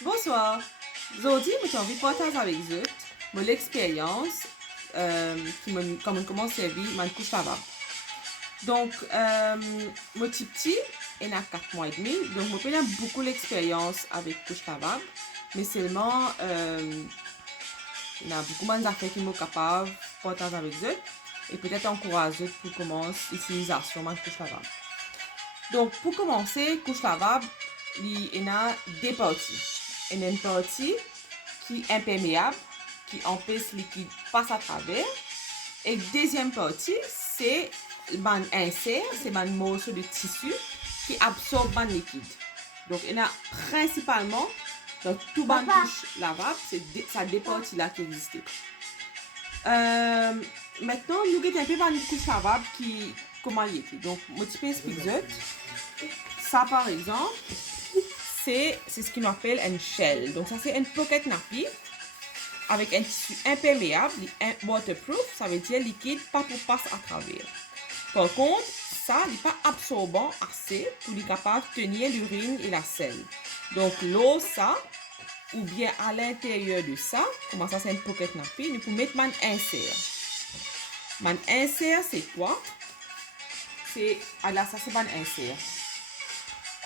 Bonsoir. Aujourd'hui, j'ai envie de partager avec vous mon expérience comment comment servir ma couche lavable. Donc, mon petit, il a 4 mois et demi, donc mon père a beaucoup d'expérience avec couche lavable, mais seulement, il y a beaucoup de affaires qui sont capables de partager avec vous et peut-être encourager pour commencer l'utilisation de ma couche lavable. Donc, pour commencer, couche lavable, il y a deux parties. Il y a une partie qui est imperméable, qui empêche le liquide passe à travers. Et deuxième partie, c'est un insert, c'est un morceau de tissu qui absorbe le liquide. Donc, il y a principalement dans tout le couche lavable, c'est ça deux parties-là qui existent. Maintenant, nous avons un peu une couche lavable qui comment il est. Donc, je peux expliquer. Ça, par exemple, c'est ce qu'on appelle une shell. Donc, ça, c'est une pocket nappy avec un tissu imperméable, waterproof, ça veut dire liquide, pas pour passer à travers. Par contre, ça n'est pas absorbant assez pour être capable de tenir l'urine et la selle. Donc, l'eau, ça, ou bien à l'intérieur de ça, comment ça, c'est une pocket nappy, nous pouvons mettre un insert. Un insert, c'est quoi? Ça, c'est un insert.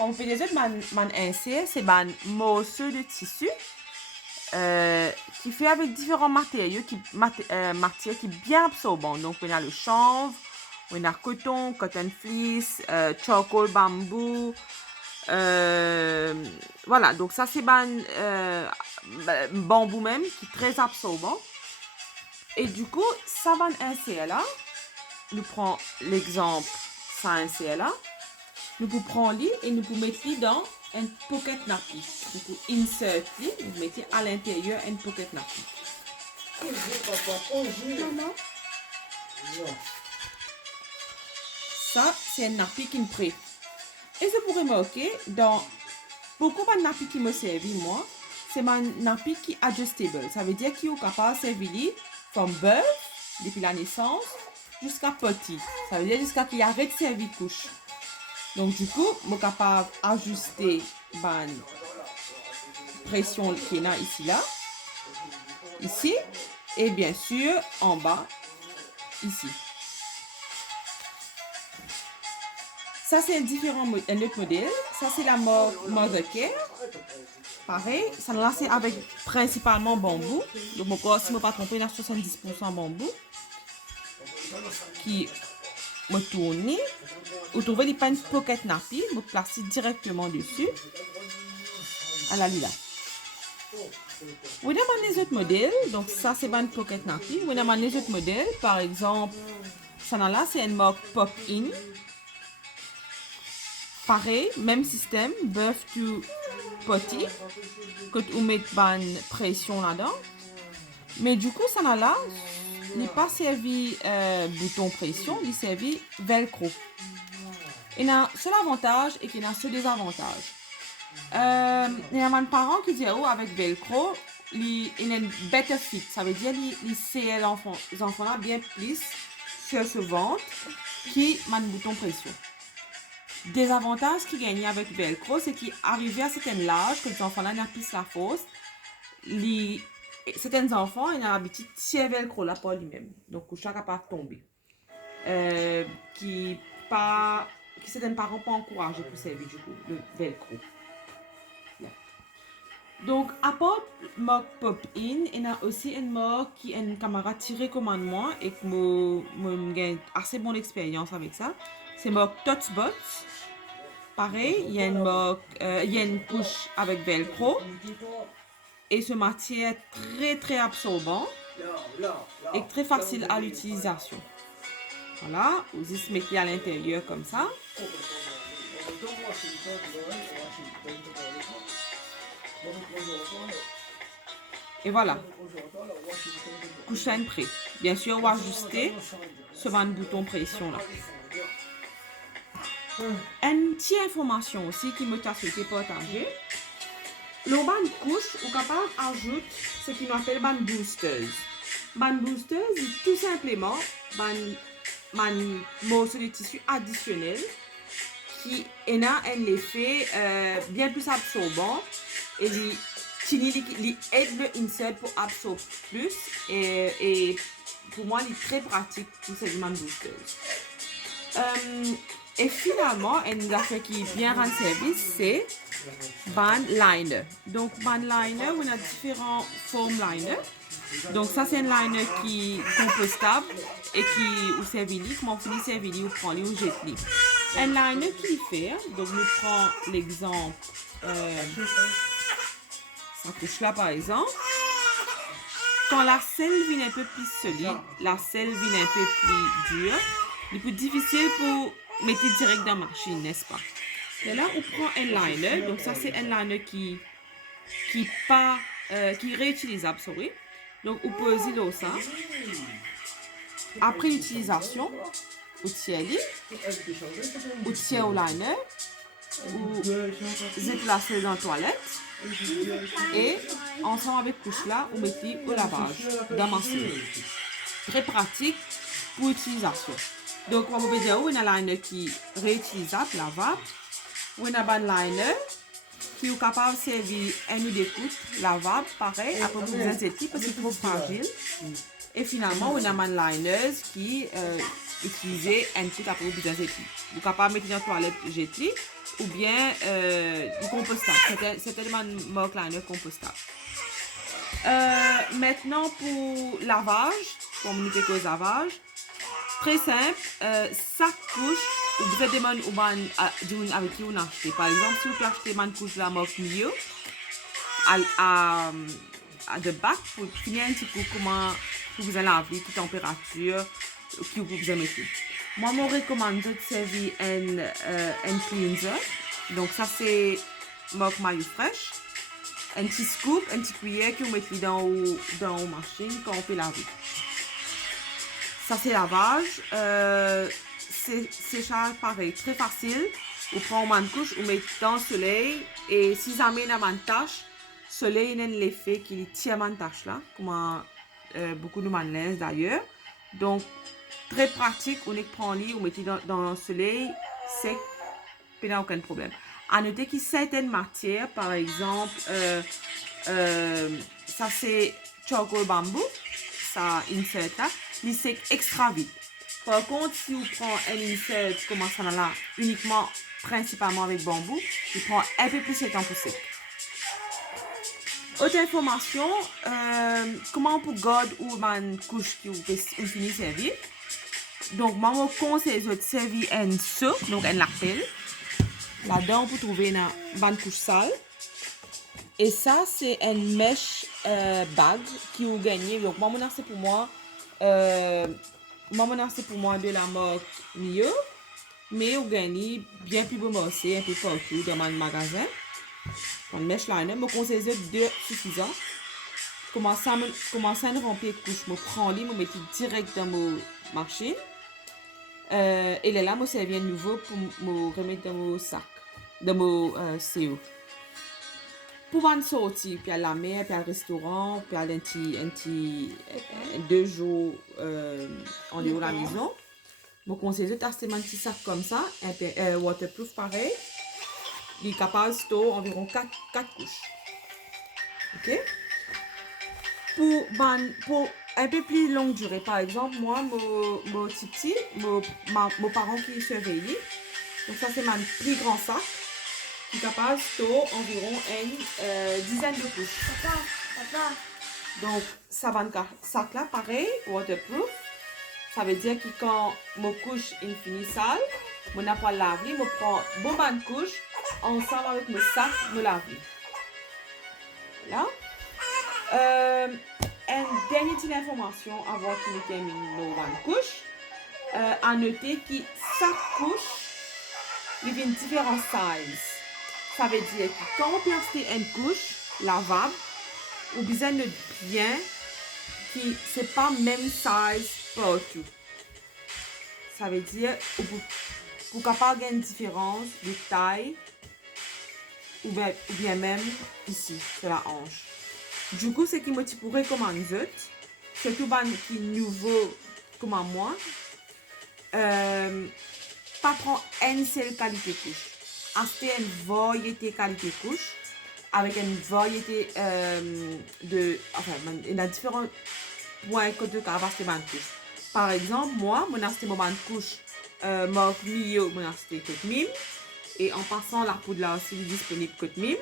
On fait des autres, man insert, c'est un morceau de tissu qui fait avec différents matériaux matières qui bien absorbants. Donc, on a le chanvre, on a coton, cotton fleece, charcoal, bambou. Voilà, donc ça, c'est un bambou même qui est très absorbant. Et du coup, ça va insert là. Nous prenons l'exemple, ça insert là. Nous pouvons prendre et nous pouvons mettre dans un pocket nappy. Vous pouvez insert vous mettez à l'intérieur un pocket nappy. Maman. Ça, c'est un nappy qui me prête. Et je pourrais remarquer, dans beaucoup de nappy qui me servi, moi, c'est un nappy qui est adjustable. Ça veut dire qu'il est capable de servir from birth, depuis la naissance, jusqu'à petit. Ça veut dire jusqu'à qu'il arrête de servir couche. Donc, du coup, je suis capable d'ajuster la pression qui est là, ici, là, ici, et bien sûr, en bas, ici. Ça, c'est un autre modèle. Ça, c'est la Mother Care. Pareil, ça là, c'est avec principalement bambou. Donc, si je ne me trompe pas, il y a 70% bambou qui me tourne. Vous trouvez les pains pocket nappy, vous placez directement dessus. À la lila. Vous avez les autres modèles, donc ça c'est un pocket nappy. Vous avez les autres modèles, par exemple, ça là c'est une marque Pop-In. Pareil, même système, birth to potty, que vous mettez une pression là-dedans. Mais du coup, ça là, il n'est pas servi bouton pression, il servi velcro. Il y a un seul avantage et qu'il y a un seul désavantage. Il y a un parent qui dit avec velcro, il y a une better fit. Ça veut dire qu'il serre les enfants là bien plus sur ce ventre qui a un bouton pression. Désavantage qui gagne avec velcro, c'est qu'il arrive à un certain âge que les enfants là n'ont plus la force. Certains enfants ils ont l'habitude de tirer velcro là par lui-même. Donc, chaque capable de tomber. Qui certains parents pas encouragés pour servir du coup le velcro. Là. Donc, à part marque Pop-In, il y a aussi une marque qui est une caméra tirée comme moi et que j'ai assez bonne expérience avec ça. C'est marque Totsbot. Pareil, il y a une couche avec velcro et ce matière très absorbant et très facile à l'utilisation. Voilà, vous juste mettez à l'intérieur comme ça. Et voilà. Couche prêt. Bien sûr, on va ajuster sur un bouton pression là. Une petite information aussi qui me t'a souhaité partager. Le ban couche, on est capable d'ajouter ce qu'on appelle ban boosters. Ban boosters, c'est tout simplement un morceau de tissu additionnel qui a un effet bien plus absorbant et il aide le insert pour absorber plus et pour moi il est très pratique pour cette demande boosteuse. Et finalement, une affaire qui est bien rend service, c'est band liner. Donc band liner, on a différents formes liner. Donc ça c'est un liner qui est compostable et qui ou servili, comment on finit servili ou prend-les ou jette-les. Un liner qui fait, donc nous prenons l'exemple, ça couche là par exemple. Quand la selle vient un peu plus solide, la selle vient un peu plus dure, c'est plus difficile pour mettre direct dans la machine, n'est-ce pas? Et là, on prend un liner. Donc ça, c'est un liner qui est réutilisable, sorry. Donc, on peut utiliser ça. Après l'utilisation, on tire au liner, ou zip la selle dans la toilette. Et ensemble avec couche là, on met au lavage dans ma selle. Très pratique pour l'utilisation. Donc, on va dire où on a un liner qui est réutilisable, lavable. On a un liner qui est capable de servir un ou deux coups lavable, pareil, après vous les étiez parce que c'est trop fragile. Et finalement, on a un liner qui utilise un coup après vous les étiez. Vous êtes capable de mettre dans la toilette jeter ou bien du compostable. C'est un marque liner compostable. Maintenant, pour lavage, pour nous quelque chose lavage, très simple, sac couche, vous avez demandé avec qui on a acheté. Par exemple, si vous achetez une couche de la marque Mio, à de bac, pour finir un petit peu comment vous allez laver, quelle température, que vous allez mettre. Moi, je recommande de servir un cleanser. Donc, ça, c'est marque Maillot Fresh. Un petit scoop, un petit cuillère que vous mettez dans la machine quand on fait laver. Ça, c'est lavage. C'est pareil, très facile. On prend une couche, on met dans le soleil. Et si ça amène à une tache, le soleil il a l'effet qu'il tire une tache là, comme beaucoup de mannequins d'ailleurs. Donc, très pratique. On prend lit, on met dans le soleil, sec, il n'y a aucun problème. À noter que certaines matières, par exemple, ça c'est charcoal bamboo, ça insert là, il sec extra vite. Par contre, si vous prenez un insert comme ça là, uniquement, principalement avec bambou, il prend un peu plus de temps pour sec. Autre information, comment on peut garder une couche qui vous finit servir. Donc, moi, je conseille de servir un soupe, donc un lapel. Là-dedans, on peut trouver une couche sale. Et ça, c'est une mesh bag qui vous gagnez. Donc, moi, c'est pour moi. C'est pour moi de la marque Mio. Mais vous gagnez bien plus beau morceau, un peu partout dans mon magasin. Une mesh liner, je conseille de 2 suffisants. Commencez à remplir les couches. Je prends les, je mets direct dans mon machine. Et là, je servis à nouveau pour me remettre dans mon sac, dans mon CO. Pour une sortie, puis à la mer, puis à restaurant, puis à un petit 2 jours en dehors de la maison, je conseille de tester un petit sac comme ça, waterproof pareil. Il est capable de stocker environ 4 couches. Ok? Pour un peu plus longue durée, par exemple, moi, mon petit, mes parents qui surveillent. Donc, ça, c'est mon plus grand sac qui est capable de stocker environ une dizaine de couches. Papa. Donc, ça va sac là, pareil, waterproof. Ça veut dire que quand mon couche est finie sale, je n'ai pas lavé, je prends une couche ensemble avec mon sac, je lave. Voilà. Une dernière petite information avant que nous terminions nos couches. À noter que chaque couche, il y a différents sizes. Ça veut dire que quand on place une couche lavable, on a besoin de bien que ce n'est pas le même size partout. Ça veut dire que pour capable une différence de taille ou bien même ici, sur la hanche. Du coup, ce qui me pourrait recommander, surtout qui est nouveau comme moi, pas prendre une seule qualité couche. Acheter une variété qualité couche avec une variété enfin, il y a différents points que tu as acheté ma couche. Par exemple, moi, mon acheté ma couche, marque Mio, mon acheté côte mime. Et en passant, la poudre là aussi disponible côte mime.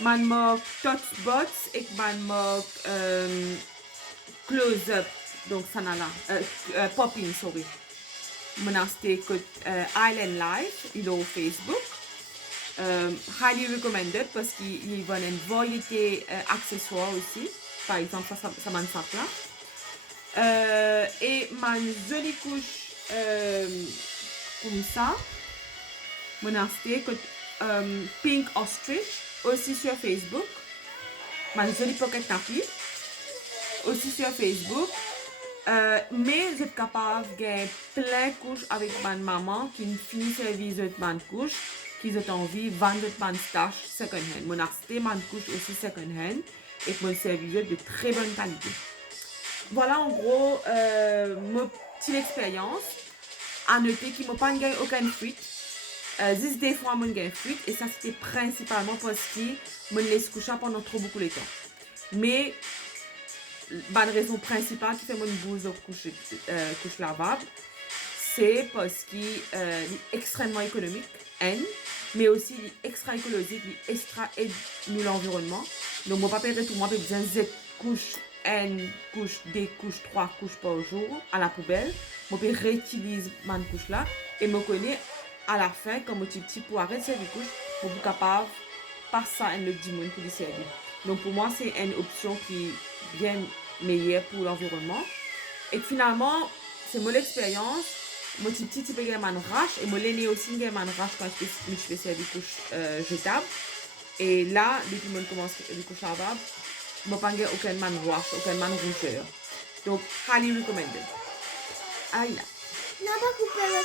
Man marque Touch Bots et man marque Close Up, donc ça n'a là, Popping, sorry. Mon acheté côte Island Life, il est au Facebook. Highly recommended parce qu'il vend une variété accessoires aussi. Par exemple, ça m'en sac là. Et ma jolie couche comme ça, mon acheté Pink Ostrich aussi sur Facebook. Ma jolie pocket nappy aussi sur Facebook. Mais vous êtes capable de gagner plein de couches avec ma maman qui finit service de ma couche qui ont envie de vendre ma stash second hand. Mon acheté ma couche aussi second hand et mon service de très bonne qualité. Voilà en gros ma petite expérience. À noter qu'il ne m'a pas gagné aucune fuite. 10 des fois, je gagne fuite et ça c'était principalement parce que je me laisse coucher pendant trop beaucoup de temps. Mais la raison principale qui fait mon bouse de couche lavable, c'est parce qu'il est extrêmement économique, mais aussi il est extra écologique, il est extra aide nous l'environnement. Donc, je ne vais pas perdre tout le monde, j'ai besoin de Z couche, N couche, D couche, 3 couches par jour à la poubelle. Je peux réutiliser ma couche là et me connais à la fin, comme petit pour arrêter cette couche, pour être capable de passer à le dimanche pour le servir. Donc, pour moi, c'est une option qui est bien meilleure pour l'environnement. Et finalement, c'est mon expérience. Mon petit peut gagner ma rache et mon l'aîné aussi gagne ma rache quand je fais servir des couches jetables. Et là, depuis que je commence les couches lavables, je n'ai pas gagné aucune man wash, aucune man rougeur. Donc, highly recommended. Aïe là. N'a pas coupé le